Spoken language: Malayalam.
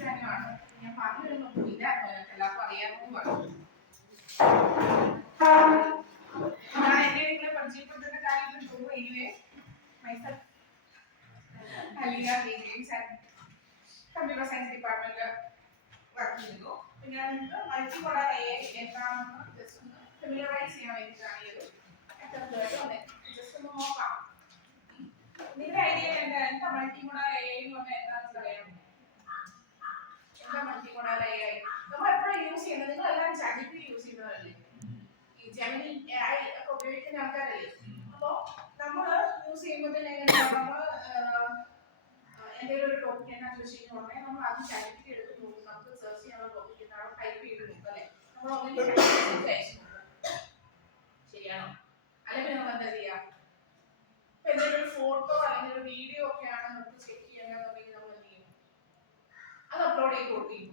സാധനമാണ്. ഞാൻ പറഞ്ഞിരുന്നില്ല, എല്ലാവർക്കും അറിയാമെന്ന് പറഞ്ഞു. ഞാൻ എന്റെ വീട്ടിലെ പരിചയപ്പെടുത്തുന്ന കാര്യത്തിൽ തോന്നുന്നു. Anyway myself Aliyah Games and Computer Science ഡിപ്പാർട്ട്മെന്റിൽ വർക്ക് ചെയ്യുന്നു. പിന്നെ ഞാൻ നിങ്ങൾക്ക് മൾട്ടിമോഡൽ AI എന്താണെന്ന് ജസ്റ്റ് ഒന്ന് ഫെമിലറൈസ് ചെയ്യാൻ വേണ്ടിയിട്ടാണ് ഈ ഒരു ജസ്റ്റ് ഒന്ന് നോക്കാം. നിങ്ങളുടെ ഐഡിയ എന്താ മൾട്ടിമോഡൽ AI എന്ന് പറഞ്ഞാൽ എന്താണെന്ന് അറിയാമോ? എന്താ മൾട്ടിമോഡൽ AI? നമ്മൾ എപ്പോഴും യൂസ് ചെയ്യുന്നത്, നിങ്ങൾ എല്ലാവരും ChatGPT യൂസ് ചെയ്യുന്നവരല്ലേ? ഈ ജെമിനി AI ഒക്കെ ഉപയോഗിക്കുന്ന ആൾക്കാരല്ലേ? അപ്പോൾ നമ്മൾ യൂസ് ചെയ്യുമ്പോൾ തന്നെ എങ്ങനെയാണ് നമ്മൾ എന്തെങ്കിലും ഒരു ടോപ്പിക് എന്നാ ചോദിച്ചു കഴിഞ്ഞാൽ നമ്മൾ ആദ്യം ChatGPT എടുത്ത് നോക്കും. നമുക്ക് സെർച്ച് ചെയ്യാനുള്ള ടോപ്പിക് എന്താണ് ടൈപ്പ് ചെയ്ത് നോക്കും അല്ലേ? നമ്മൾ ഒന്നെങ്കിൽ അയച്ചു നോക്കും. ശരിയാണോ? അല്ലെങ്കിൽ നമ്മൾ എന്താ ചെയ്യുക? ഇപ്പൊ എന്തെങ്കിലും ഒരു ഫോട്ടോ അല്ലെങ്കിൽ ഒരു വീഡിയോ ഒക്കെയാണ് നമുക്ക് ചെക്ക് ചെയ്യേണ്ടതെന്നുണ്ടെങ്കിൽ നമ്മൾ എന്ത് ചെയ്യും? അത് അപ്ലോഡ് ചെയ്ത് കൊടുക്കും.